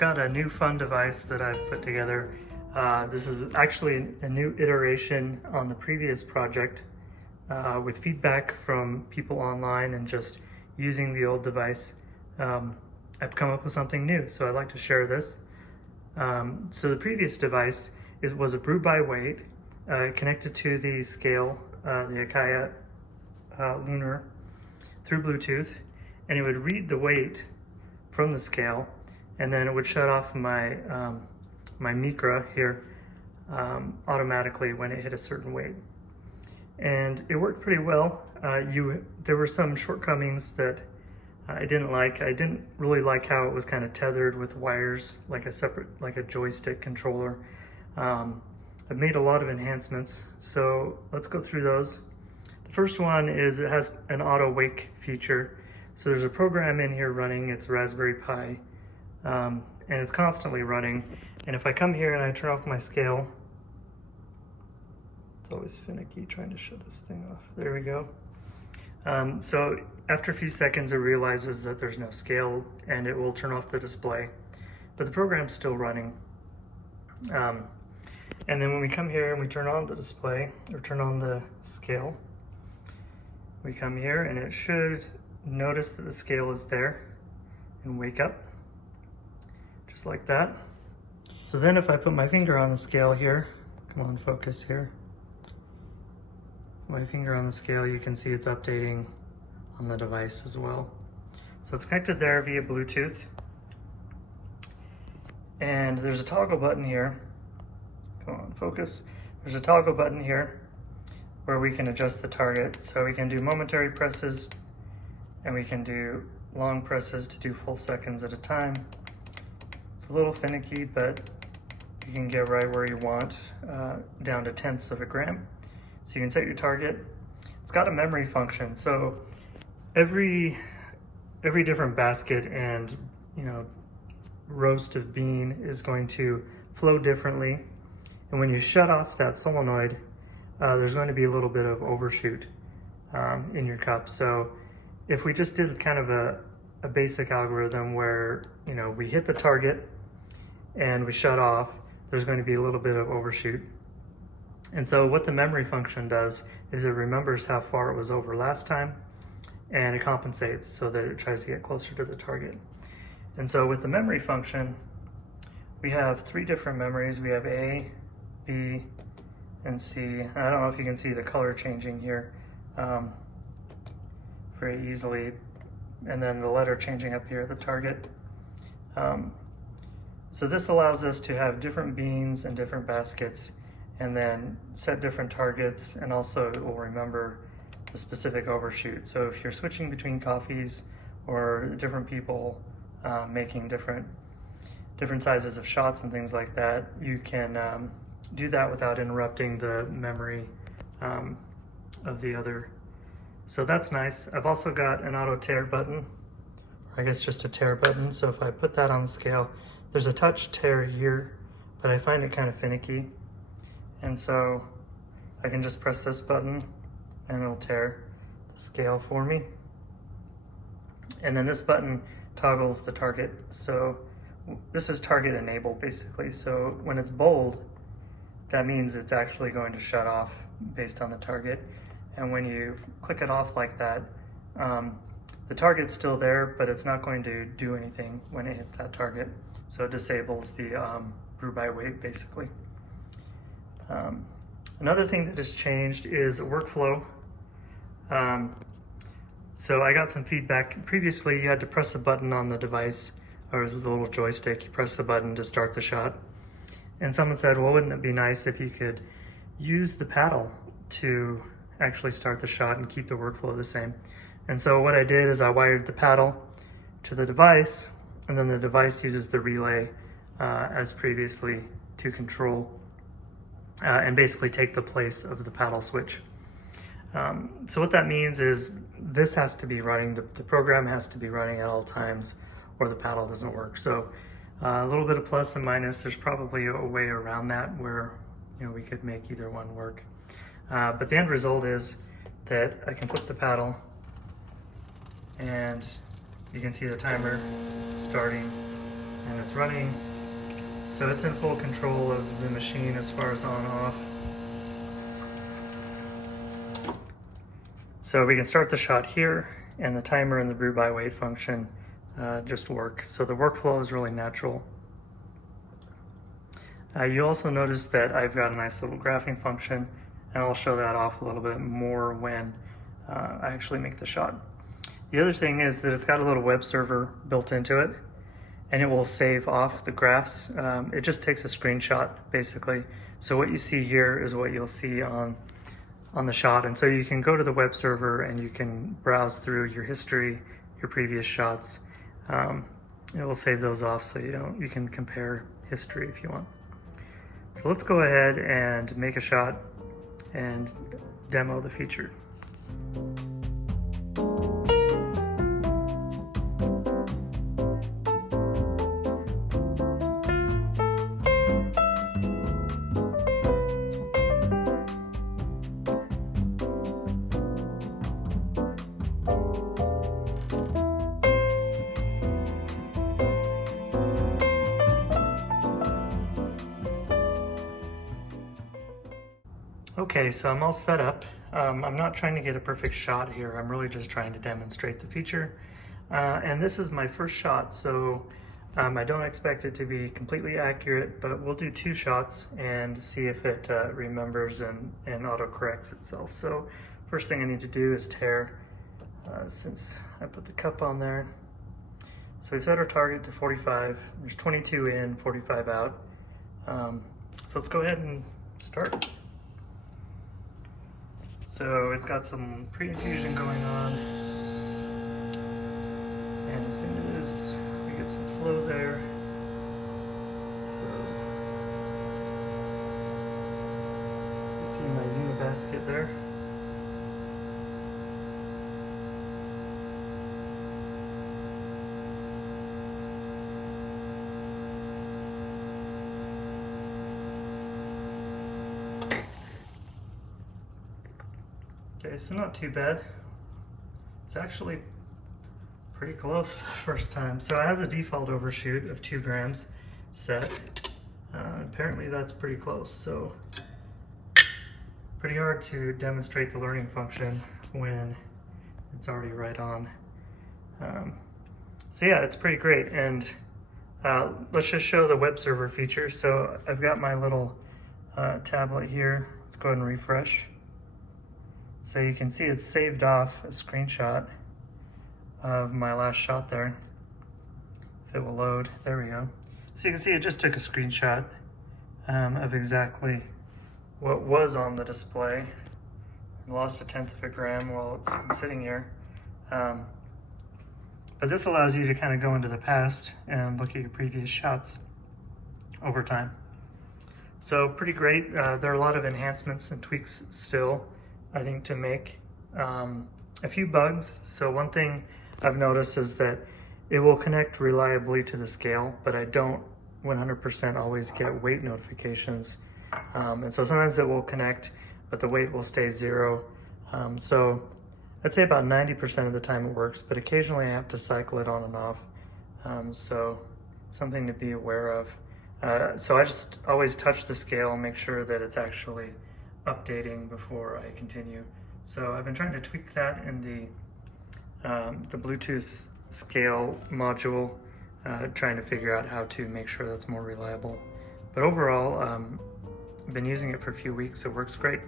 got a new fun device that I've put together. This is actually a new iteration on the previous project with feedback from people online and just using the old device. I've come up with something new, so I'd like to share this. So the previous device was a brew-by-weight connected to the scale, the Acaia lunar, through Bluetooth, and it would read the weight from the scale, and then it would shut off my my Micra here automatically when it hit a certain weight. And it worked pretty well. There were some shortcomings that I didn't like. I didn't really like how it was kind of tethered with wires, like a joystick controller. I've made a lot of enhancements, so let's go through those. The first one is it has an auto wake feature. So there's a program in here running, it's Raspberry Pi, and it's constantly running. And if I come here and I turn off my scale, it's always finicky trying to shut this thing off. There we go. So after a few seconds, it realizes that there's no scale and it will turn off the display, but the program's still running. And then when we come here and we turn on the display or turn on the scale, we come here and it should notice that the scale is there and wake up, just like that. So then if I put my finger on the scale here, come on, focus here. My finger on the scale, you can see it's updating on the device as well. So it's connected there via Bluetooth. And there's a toggle button here. Come on, focus. There's a toggle button here where we can adjust the target. So we can do momentary presses and we can do long presses to do full seconds at a time. It's a little finicky, but you can get right where you want, down to tenths of a gram. So you can set your target. It's got a memory function. So every different basket and roast of bean is going to flow differently. And when you shut off that solenoid, there's going to be a little bit of overshoot in your cup. So if we just did kind of a basic algorithm where we hit the target and we shut off, there's going to be a little bit of overshoot. And so what the memory function does is it remembers how far it was over last time and it compensates so that it tries to get closer to the target. And so with the memory function, we have 3 different memories. We have A, B, and C. I don't know if you can see the color changing here very easily. And then the letter changing up here, the target. So this allows us to have different beans and different baskets and then set different targets, and also it will remember the specific overshoot. So if you're switching between coffees or different people making different sizes of shots and things like that, you can do that without interrupting the memory of the other. So that's nice. I've also got an auto tare button, or I guess just a tare button. So if I put that on the scale, there's a touch tare here, but I find it kind of finicky. And so I can just press this button and it'll tare the scale for me. And then this button toggles the target. So this is target enabled basically. So when it's bold, that means it's actually going to shut off based on the target. And when you click it off like that, the target's still there, but it's not going to do anything when it hits that target. So it disables the brew-by-weight basically. Another thing that has changed is workflow. So I got some feedback. Previously, you had to press a button on the device, or the little joystick, you press the button to start the shot. And someone said, well, wouldn't it be nice if you could use the paddle to actually start the shot and keep the workflow the same? And so what I did is I wired the paddle to the device, and then the device uses the relay as previously to control and basically take the place of the paddle switch. So what that means is this has to be running, the program has to be running at all times or the paddle doesn't work. So a little bit of plus and minus. There's probably a way around that where we could make either one work. But the end result is that I can flip the paddle and you can see the timer starting and it's running. So it's in full control of the machine as far as on off. So we can start the shot here, and the timer and the brew-by-weight function just work. So the workflow is really natural. You also notice that I've got a nice little graphing function, and I'll show that off a little bit more when I actually make the shot. The other thing is that it's got a little web server built into it, and it will save off the graphs. It just takes a screenshot, basically. So what you see here is what you'll see on the shot, and so you can go to the web server and you can browse through your history, your previous shots. It will save those off so you can compare history if you want. So let's go ahead and make a shot and demo the feature. Okay, so I'm all set up. I'm not trying to get a perfect shot here. I'm really just trying to demonstrate the feature. And this is my first shot, so I don't expect it to be completely accurate, but we'll do 2 shots and see if it remembers and auto-corrects itself. So first thing I need to do is tare, since I put the cup on there. So we've set our target to 45. There's 22 in, 45 out. So let's go ahead and start. So it's got some pre-infusion going on, and as soon as we get some flow there, so you can see my unibasket there. Okay, so not too bad. It's actually pretty close for the first time. So it has a default overshoot of 2 grams set. Apparently that's pretty close. So pretty hard to demonstrate the learning function when it's already right on. So yeah, it's pretty great. And let's just show the web server feature. So I've got my little tablet here. Let's go ahead and refresh. So you can see it's saved off a screenshot of my last shot there. If it will load, there we go. So you can see it just took a screenshot of exactly what was on the display. I lost 1/10 of a gram while it's been sitting here. But this allows you to kind of go into the past and look at your previous shots over time. So pretty great. There are a lot of enhancements and tweaks still, I think, to make. A few bugs. So one thing I've noticed is that it will connect reliably to the scale, but I don't 100% always get weight notifications. And so sometimes it will connect, but the weight will stay 0. So I'd say about 90% of the time it works, but occasionally I have to cycle it on and off. So something to be aware of. So I just always touch the scale and make sure that it's actually updating before I continue. So I've been trying to tweak that in the Bluetooth scale module, trying to figure out how to make sure that's more reliable. But overall, I've been using it for a few weeks. It works great.